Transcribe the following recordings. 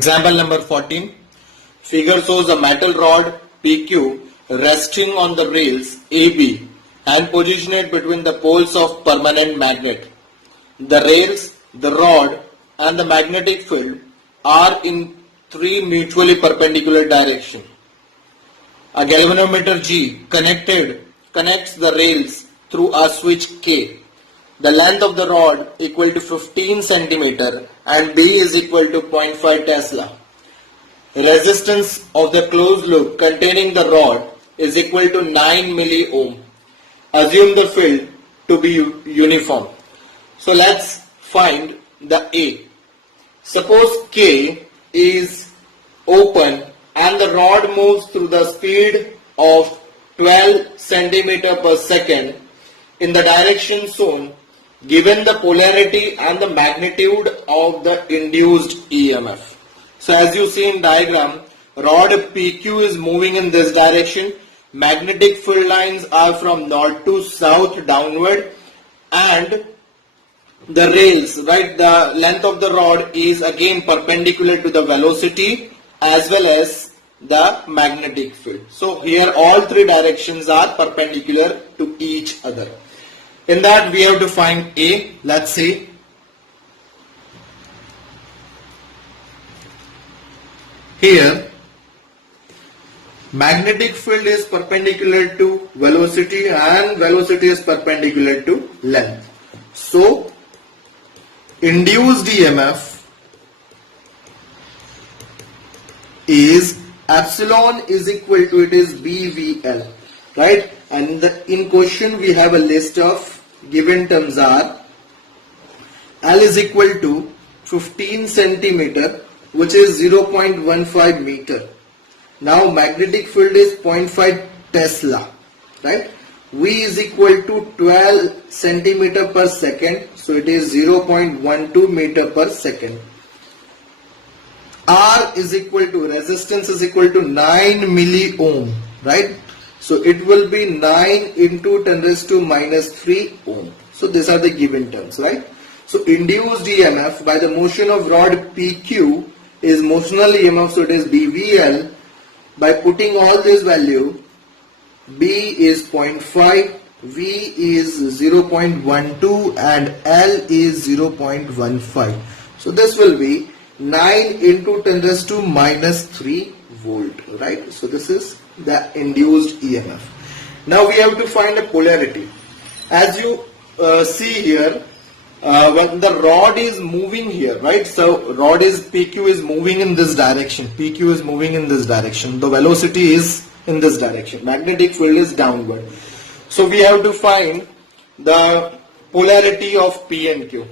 Example number 14. Figure shows a metal rod PQ resting on the rails AB and positioned between the poles of permanent magnet. The rails, the rod and the magnetic field are in three mutually perpendicular directions. A galvanometer G connects the rails through a switch K. The length of the rod equal to 15 centimeter and B is equal to 0.5 Tesla. Resistance of the closed loop containing the rod is equal to 9 milliohm. Assume the field to be uniform. So let's find the A. Suppose K is open and the rod moves through the speed of 12 centimeter per second in the direction shown, given the polarity and the magnitude of the induced EMF. So as you see in diagram, rod PQ is moving in this direction, magnetic field lines are from north to south downward, and the rails, right, the length of the rod is again perpendicular to the velocity as well as the magnetic field. So here all three directions are perpendicular to each other. In that we have to find A. Let's see. Here magnetic field is perpendicular to velocity and velocity is perpendicular to length. So induced EMF is epsilon is equal to, it is BVL, right? And in question we have a list of given terms are L is equal to 15 centimeter, which is 0.15 meter. Now magnetic field is 0.5 Tesla, right? V is equal to 12 centimeter per second, so it is 0.12 meter per second. R is equal to, resistance is equal to 9 milliohm, right? So it will be 9 into 10 raised to minus 3 ohm. So these are the given terms, right? So induced EMF by the motion of rod PQ is motional EMF, so it is BVL. By putting all this value, B is 0.5, V is 0.12 and L is 0.15. So this will be 9 into 10 raised to minus 3 volt, right? So this is the induced EMF. Now we have to find a polarity. As you see here, when the rod is moving here, right? So rod is PQ is moving in this direction. PQ is moving in this direction. The velocity is in this direction. Magnetic field is downward. So we have to find the polarity of P and Q.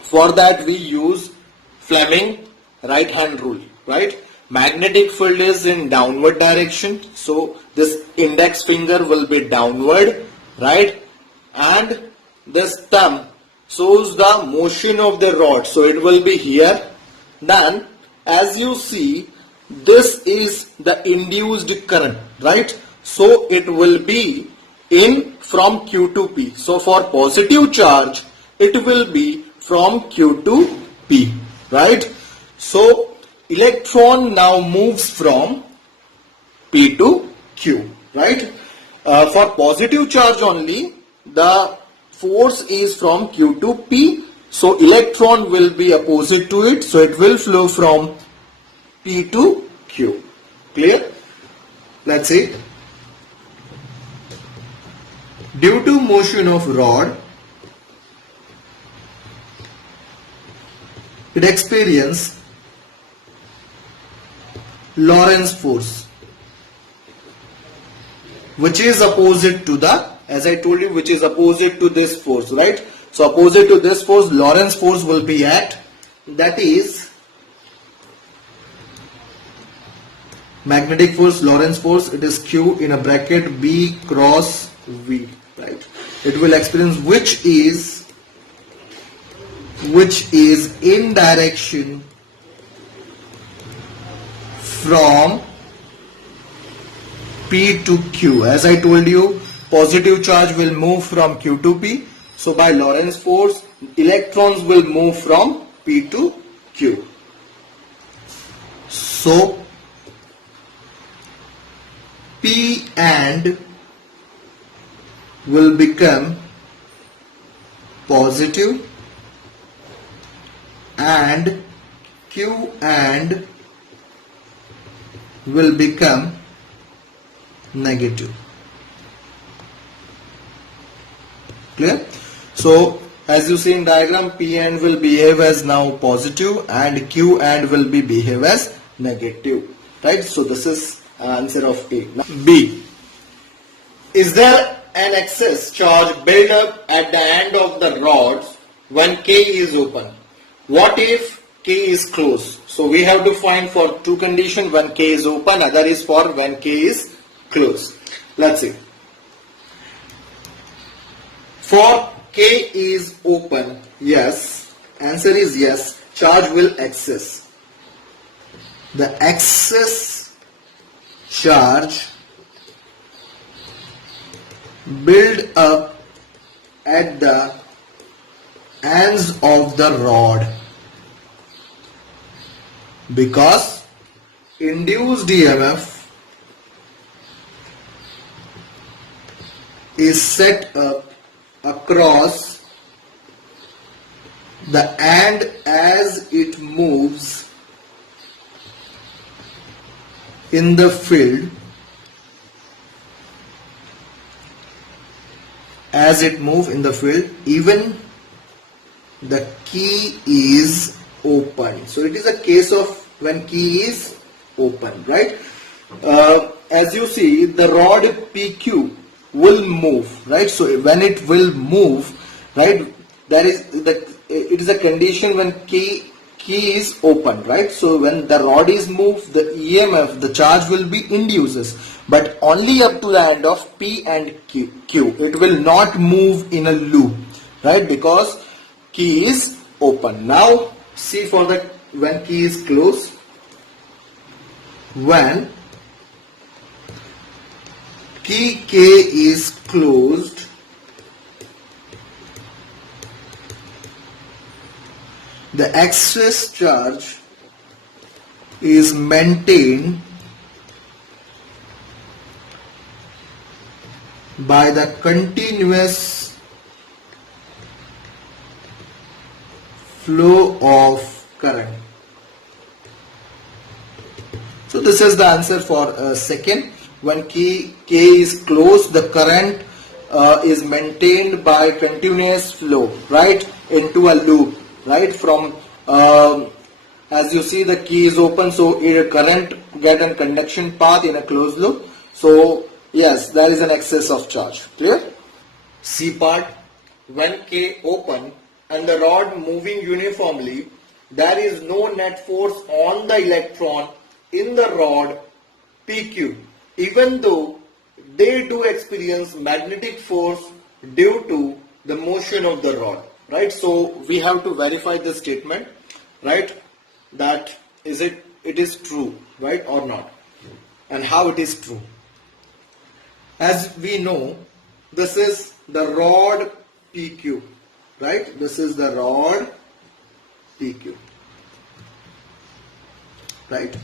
For that we use Fleming right hand rule, right? Magnetic field is in downward direction, so this index finger will be downward, right? And this thumb shows the motion of the rod, so it will be here. Then as you see, this is the induced current, right? So it will be in from Q to P. So for positive charge, it will be from Q to P, right? So electron now moves from P to Q, right? For positive charge only, the force is from Q to P. So electron will be opposite to it. So it will flow from P to Q. Clear? Let's see. Due to motion of rod, it experiences Lorentz force, which is opposite to the, as I told you, which is opposite to this force, right? So opposite to this force, Lorentz force will be at, that is magnetic force, Lorentz force, it is Q in a bracket B cross V, right? It will experience which is in direction from P to Q. As I told you, positive charge will move from Q to P. So by Lorentz force, electrons will move from P to Q. So P and will become positive and Q and will become negative. Clear? So as you see in diagram, P and will behave as now positive and Q and will be behave as negative. Right? So this is answer of A. Now, B. Is there an excess charge built up at the end of the rods when K is open? What if K is closed? So we have to find for two conditions, when K is open, other is for when K is closed. Let's see. For K is open, yes. Answer is yes. Charge will excess. The excess charge build up at the ends of the rod because induced EMF is set up across the end as it moves in the field. As it moves in the field, even the key is open. So it is a case of when key is open, right? As you see, the rod PQ will move, right? So when it will move, right, it is a condition when key is open, right? So when the rod is moved, the EMF, the charge will be induces, but only up to the end of P and Q. It will not move in a loop, right? Because key is open. Now see for the when key is closed. When key K is closed, the excess charge is maintained by the continuous flow of current. So this is the answer for second. When K is closed, the current is maintained by continuous flow, right, into a loop, right, from as you see the key is open, so a current get a conduction path in a closed loop. So yes, there is an excess of charge. Clear? C part. When K open and the rod moving uniformly, there is no net force on the electron in the rod PQ, even though they do experience magnetic force due to the motion of the rod, right? So we have to verify this statement, right, that it is true, right, or not, and how it is true. As we know, this is the rod PQ, right? This is the rod PQ, right?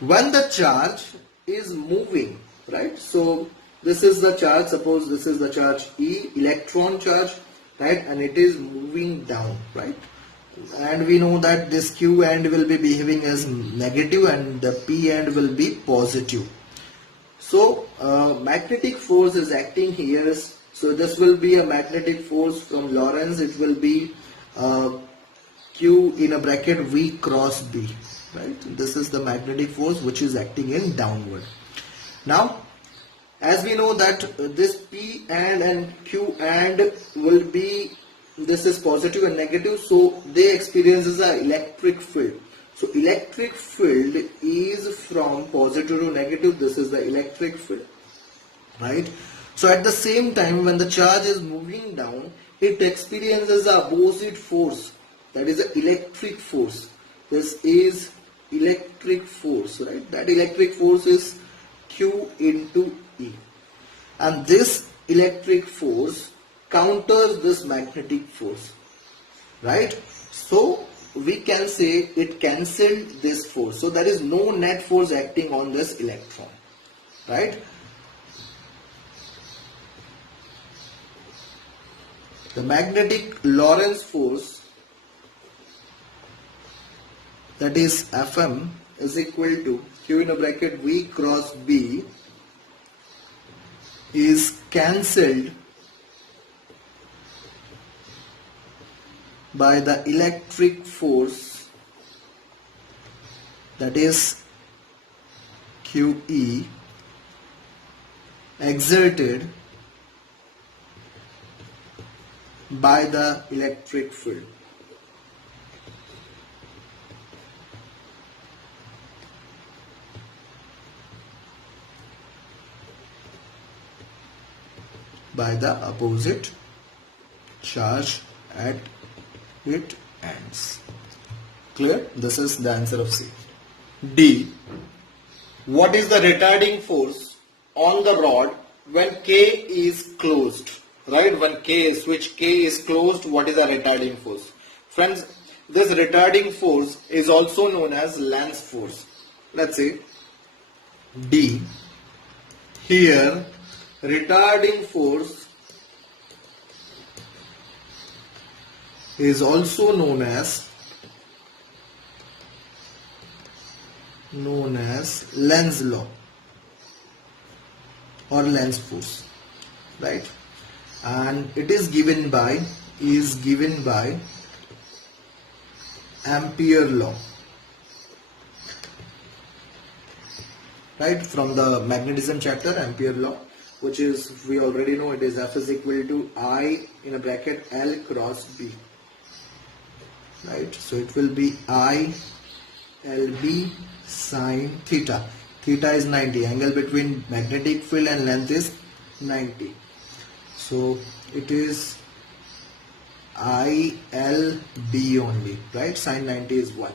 When the charge is moving, right? So this is the charge, suppose this is the charge E, electron charge, right? And it is moving down, right? And we know that this Q end will be behaving as negative and the P end will be positive. So magnetic force is acting here. So this will be a magnetic force from Lorentz. It will be Q in a bracket V cross B, right? This is the magnetic force which is acting in downward. Now, as we know that this P and Q and will be, this is positive and negative, so they experiences an electric field. So electric field is from positive to negative. This is the electric field, right? So at the same time, when the charge is moving down, it experiences a opposite force, that is the electric force. This is electric force, right? That electric force is Q into E, and this electric force counters this magnetic force, right? So we can say it cancelled this force. So there is no net force acting on this electron, right? The magnetic Lorentz force, that is Fm, is equal to Q in a bracket V cross B, is cancelled by the electric force, that is QE, exerted by the electric field. By the opposite charge at its ends. Clear? This is the answer of C. D. What is the retarding force on the rod when K is closed? Right? When switch K is closed, what is the retarding force? Friends, this retarding force is also known as Lenz's force. Let's say D. Here, retarding force is also known as Lenz's law or Lenz's force, right? And it is given by Ampere law, right? From the magnetism chapter, Ampere law, which is, we already know, it is F is equal to I in a bracket L cross B, right? So it will be I LB sine theta. Theta is 90. Angle between magnetic field and length is 90. So it is ILB only, right? Sine 90 is 1.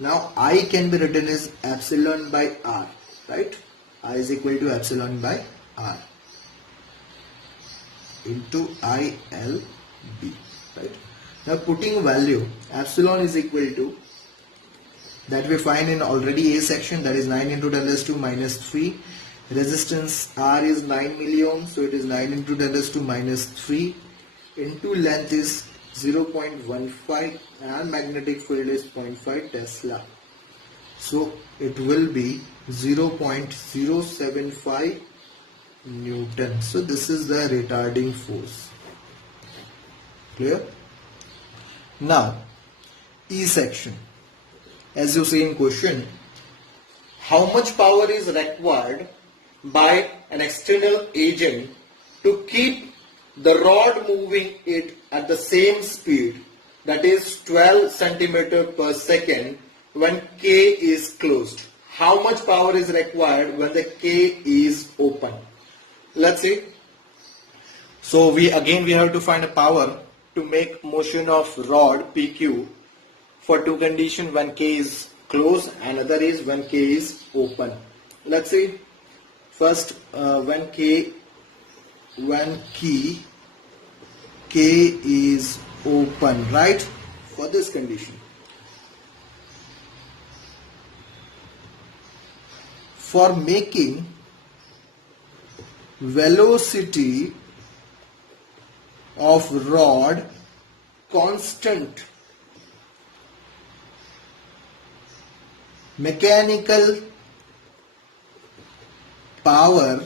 Now I can be written as epsilon by R, right? I is equal to epsilon by R into ILB, right? Now putting value, epsilon is equal to, that we find in already A section, that is 9 into 10 raised to minus 3. Resistance R is 9 milliohms, so it is 9 into 10 raised to minus 3 into length is 0.15 and magnetic field is 0.5 Tesla. So it will be 0.075 Newton. So this is the retarding force. Clear? Now E section. As you see in question, how much power is required by an external agent to keep the rod moving it at the same speed, that is 12 centimeter per second, when K is closed? How much power is required when the K is open? Let's see. So we have to find a power to make motion of rod PQ for two conditions, when K is closed and other is when K is open. Let's see. First, when K is open, right? For this condition, for making velocity of rod constant, mechanical power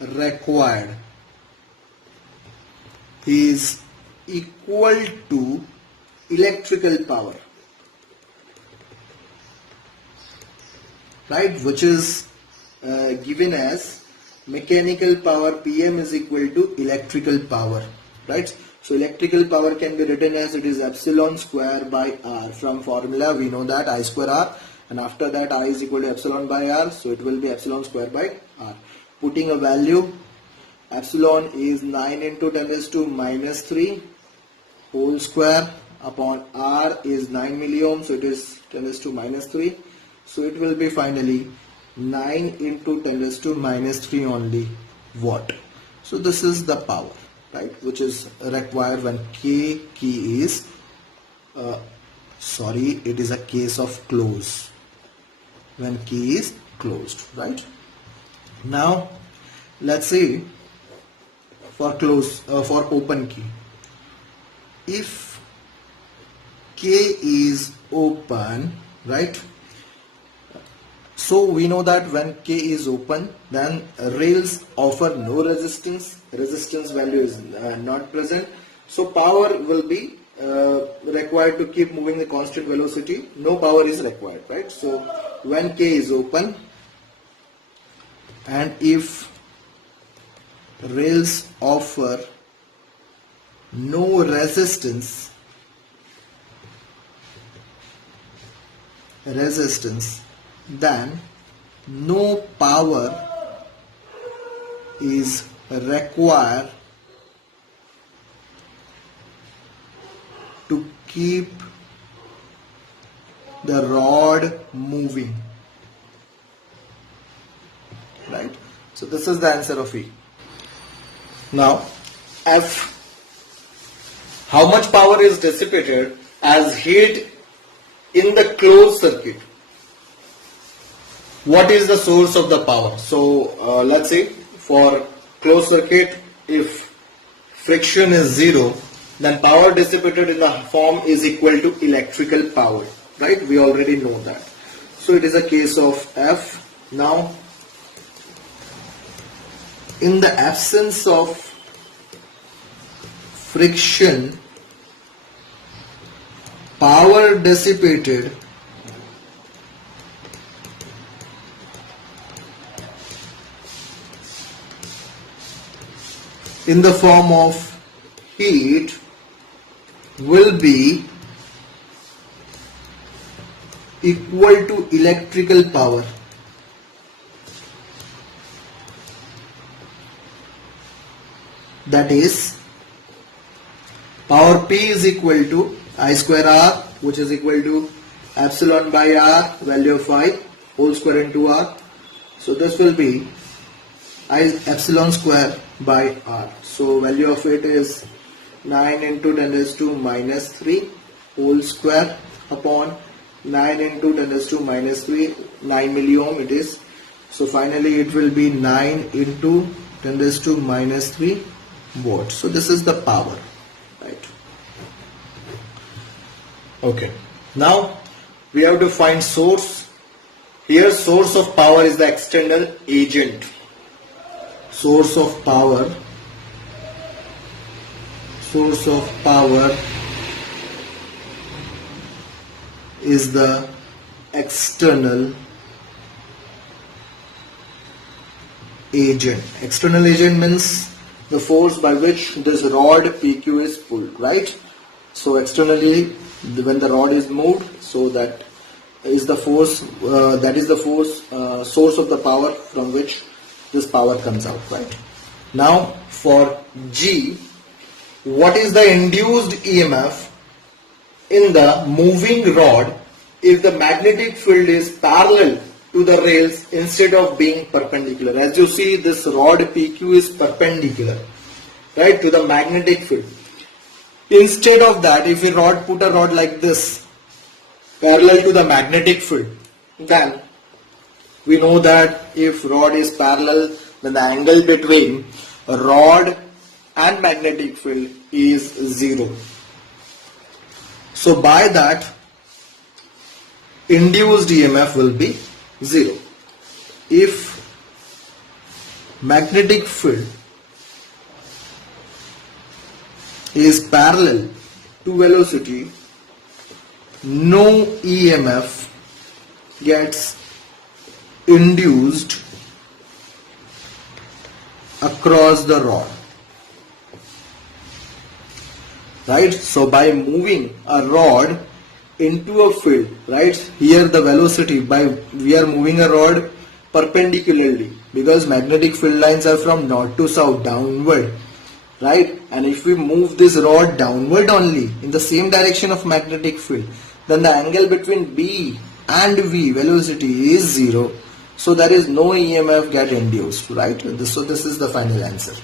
required is equal to electrical power, right? Which is given as mechanical power PM is equal to electrical power, right? So electrical power can be written as, it is epsilon square by R. From formula we know that I square R, and after that I is equal to epsilon by R, so it will be epsilon square by R. Putting a value, epsilon is 9 into 10 raised to minus 3 whole square upon R is 9 milliohms, so it is 10 raised to minus 3. So it will be finally 9 into 10 raised to minus 3 only watt. So this is the power, right, which is required when K key is Sorry, it is a case of close. When key is closed, right? Now, let's say for open key. If K is open, right? So we know that when K is open, then rails offer no resistance. Resistance value is not present. So power will be required to keep moving the constant velocity. No power is required, right? So when K is open, and if rails offer no resistance, then no power is required to keep the rod moving, right? So this is the answer of E. Now F, how much power is dissipated as heat in the closed circuit? What is the source of the power? So let's say for closed circuit, if friction is 0, then power dissipated in the form is equal to electrical power, right? We already know that. So it is a case of F. Now, in the absence of friction, power dissipated in the form of heat will be equal to electrical power. That is, power P is equal to I square R, which is equal to epsilon by R, value of I, whole square into R. So this will be I epsilon square by R. So value of it is 9 into 10 raised to minus 3 whole square upon 9 into 10 raised to minus 3, 9 milliohm it is. So finally it will be 9 into 10 raised to minus 3 watts. So this is the power, right? Okay. Now we have to find source. Here source of power is the external agent. Source of power is the external agent. External agent means the force by which this rod PQ is pulled, right? So externally, when the rod is moved, so that is the force, source of the power from which this power comes out, right? Now for G, what is the induced EMF in the moving rod if the magnetic field is parallel to the rails instead of being perpendicular? As you see, this rod PQ is perpendicular, right, to the magnetic field. Instead of that, if we put a rod like this parallel to the magnetic field, then we know that if rod is parallel, then the angle between rod and magnetic field is 0. So by that, induced EMF will be 0. If magnetic field is parallel to velocity, no EMF gets induced across the rod, right? So by moving a rod into a field, right, here the velocity, we are moving a rod perpendicularly because magnetic field lines are from north to south, downward, right? And if we move this rod downward only in the same direction of magnetic field, then the angle between B and V velocity is 0. So there is no EMF get induced, right? So this is the final answer.